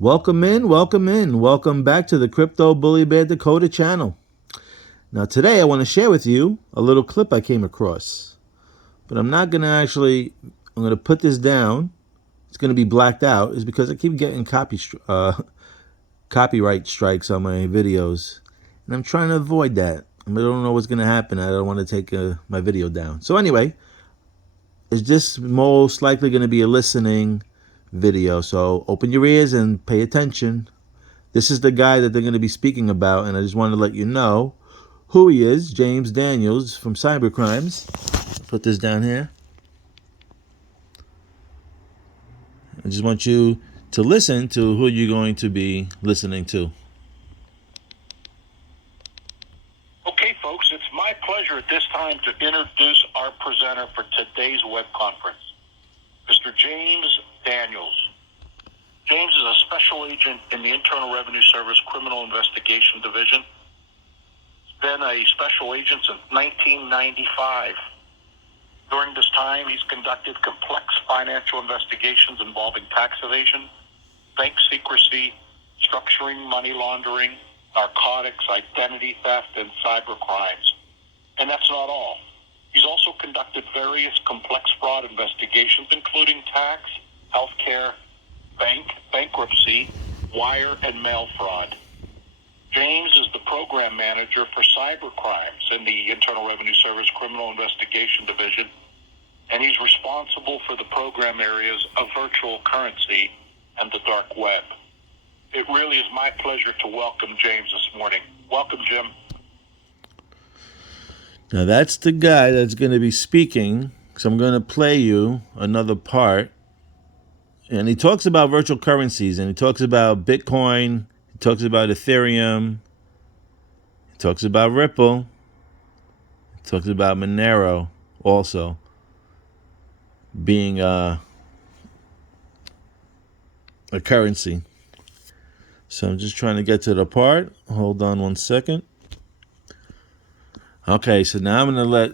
Welcome back to the Crypto Bully Bear Dakota channel. Now, today I want to share with you a little clip I came across, but I'm not going to I'm going to put this down. It's going to be blacked out, is because I keep getting copyright strikes on my videos, and I'm trying to avoid that. I don't know what's going to happen. I don't want to take my video down. So anyway, it's just most likely going to be a listening video. So open your ears and pay attention. This is the guy that they're going to be speaking about, and I just wanted to let you know who he is, James Daniels from Cybercrimes. I'll put this down here. I just want you to listen to who you're going to be listening to. Okay, folks, it's my pleasure at this time to introduce our presenter for today's web conference, Mr. James Daniels. James is a special agent in the Internal Revenue Service Criminal Investigation Division. He's been a special agent since 1995. During this time, he's conducted complex financial investigations involving tax evasion, bank secrecy, structuring money laundering, narcotics, identity theft, and cyber crimes. And that's not all. He's also conducted various complex fraud investigations, including tax, healthcare, bankruptcy, wire, and mail fraud. James is the program manager for cyber crimes in the Internal Revenue Service Criminal Investigation Division, and he's responsible for the program areas of virtual currency and the dark web. It really is my pleasure to welcome James this morning. Welcome, Jim. Now that's the guy that's going to be speaking, so I'm going to play you another part. And he talks about virtual currencies, and he talks about Bitcoin, he talks about Ethereum, he talks about Ripple, he talks about Monero also being a currency. So I'm just trying to get to the part. Hold on one second. Okay, so now I'm going to let...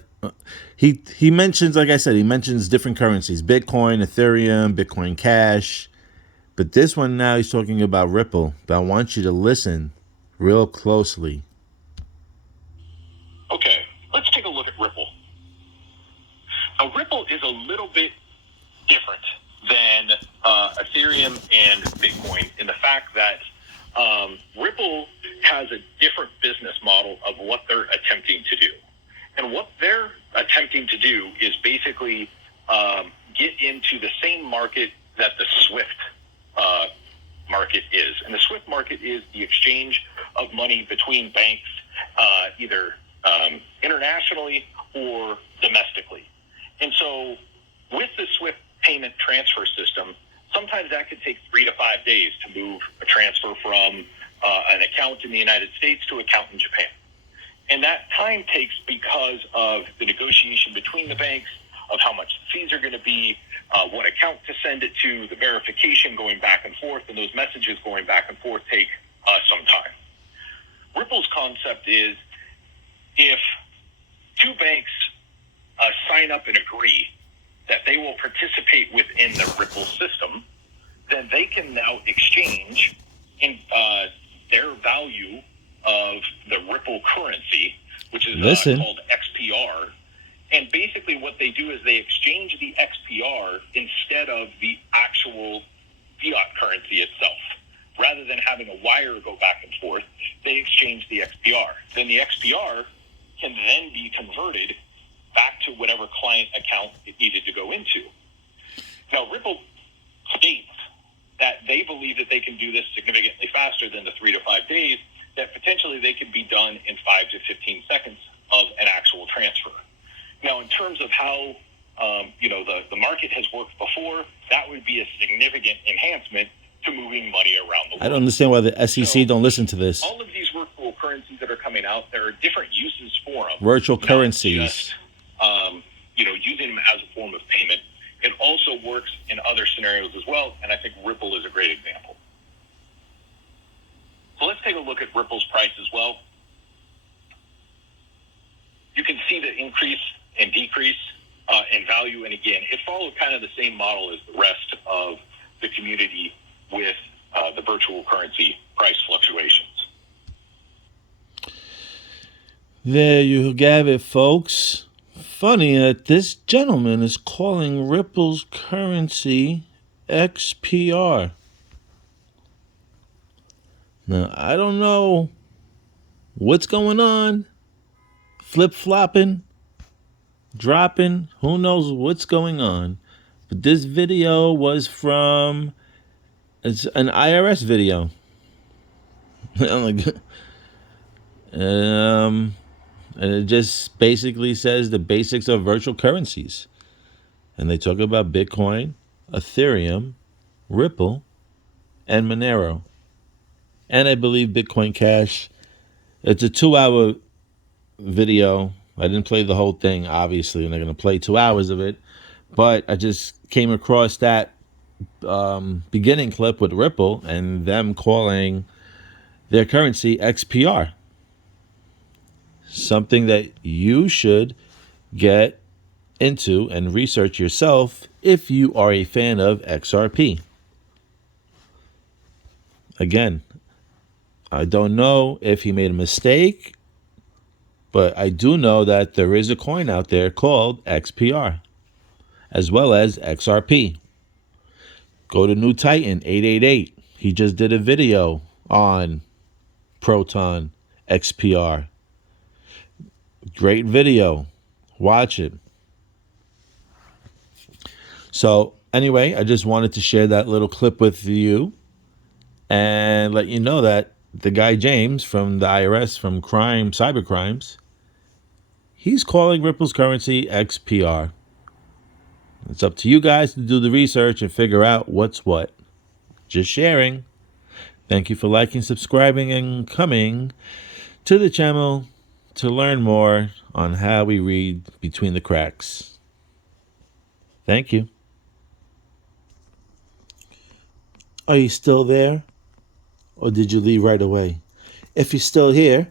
He mentions, like I said, he mentions different currencies. Bitcoin, Ethereum, Bitcoin Cash. But this one now he's talking about Ripple. But I want you to listen real closely. Okay, let's take a look at Ripple. Now, Ripple is a little bit different than Ethereum and Bitcoin in the fact that Ripple has a different business model of what they're attempting to do. And what they're attempting to do is basically get into the same market that the SWIFT market is. And the SWIFT market is the exchange of money between banks, either internationally or domestically. And so with the SWIFT payment transfer system, sometimes that could take 3 to 5 days to move a transfer from an account in the United States to an account in Japan. And that time takes because of the negotiation between the banks, of how much the fees are going to be, what account to send it to, the verification going back and forth, and those messages going back and forth take some time. Ripple's concept is if two banks sign up and agree that they will participate within the Ripple system, then they can now exchange in their value of the Ripple currency, which is called XPR. And basically what they do is they exchange the XPR instead of the actual fiat currency itself. Rather than having a wire go back and forth, they exchange the XPR. Then the XPR can then be converted back to whatever client account it needed to go into. Now, Ripple states that they believe that they can do this significantly faster than the 3 to 5 days, that potentially they could be done in 5 to 15 seconds of an actual transfer. Now, in terms of how the market has worked before, that would be a significant enhancement to moving money around the world. I don't understand why the SEC don't listen to this. All of these virtual currencies that are coming out, there are different uses for them. Virtual currencies. Just, using them as a form of payment. It also works in other scenarios as well, and I think Ripple is a great example. So let's take a look at Ripple's price as well. You can see the increase and decrease in value, and again, it followed kind of the same model as the rest of the community with the virtual virtual currency price fluctuations. There you have it, folks. Funny that this gentleman is calling Ripple's currency XPR. Now, I don't know what's going on. Flip-flopping, dropping, who knows what's going on. But this video was from, it's an IRS video. And it just basically says the basics of virtual currencies. And they talk about Bitcoin, Ethereum, Ripple, and Monero. And I believe Bitcoin Cash. It's a 2-hour video. I didn't play the whole thing, obviously. I'm not going to play 2 hours of it. But I just came across that beginning clip with Ripple and them calling their currency XPR. Something that you should get into and research yourself if you are a fan of XRP. Again, I don't know if he made a mistake, but I do know that there is a coin out there called XPR, as well as XRP. Go to New Titan 888. He just did a video on Proton XPR. Great video. Watch it. So anyway, I just wanted to share that little clip with you and let you know that the guy James from the IRS, from cyber crimes, he's calling Ripple's currency XPR. It's up to you guys to do the research and figure out what's what. Just sharing. Thank you for liking, subscribing, and coming to the channel to learn more on how we read between the cracks. Thank you. Are you still there? Or did you leave right away? If you're still here,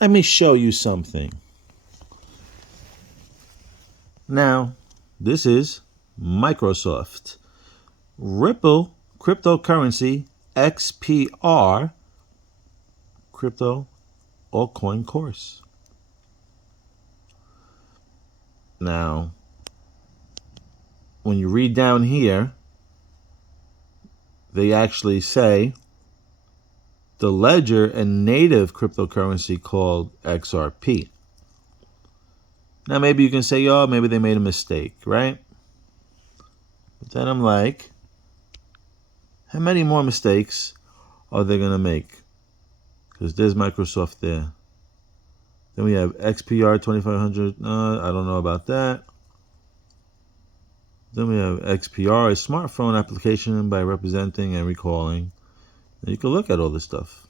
let me show you something. Now, this is Microsoft. Ripple cryptocurrency XPR crypto altcoin course. Now, when you read down here, they actually say the ledger and native cryptocurrency called XRP. Now, maybe you can say, oh, maybe they made a mistake, right? But then I'm like, how many more mistakes are they going to make? Because there's Microsoft there. Then we have XPR 2500. I don't know about that. Then we have XPR, a smartphone application by representing and recalling. And you can look at all this stuff.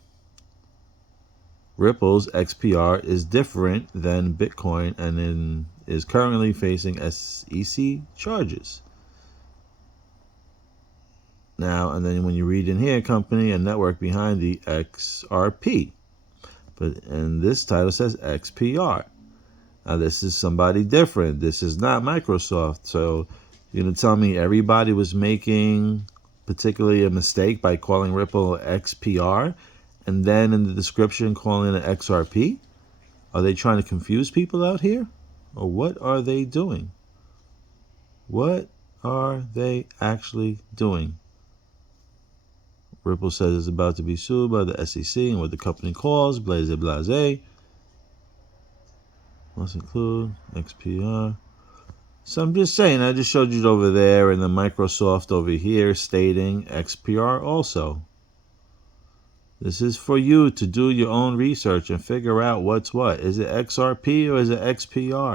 Ripple's XPR is different than Bitcoin and is currently facing SEC charges. Now, and then when you read in here, company and network behind the XRP. And this title says XPR. Now, this is somebody different. This is not Microsoft. So you're going to tell me everybody was making particularly a mistake by calling Ripple XPR and then in the description calling it XRP? Are they trying to confuse people out here? Or what are they doing? What are they actually doing? Ripple says it's about to be sued by the SEC and what the company calls blase blase. Must include XPR. So I'm just saying, I just showed you it over there and the Microsoft over here stating XPR also. This is for you to do your own research and figure out what's what. Is it XRP or is it XPR?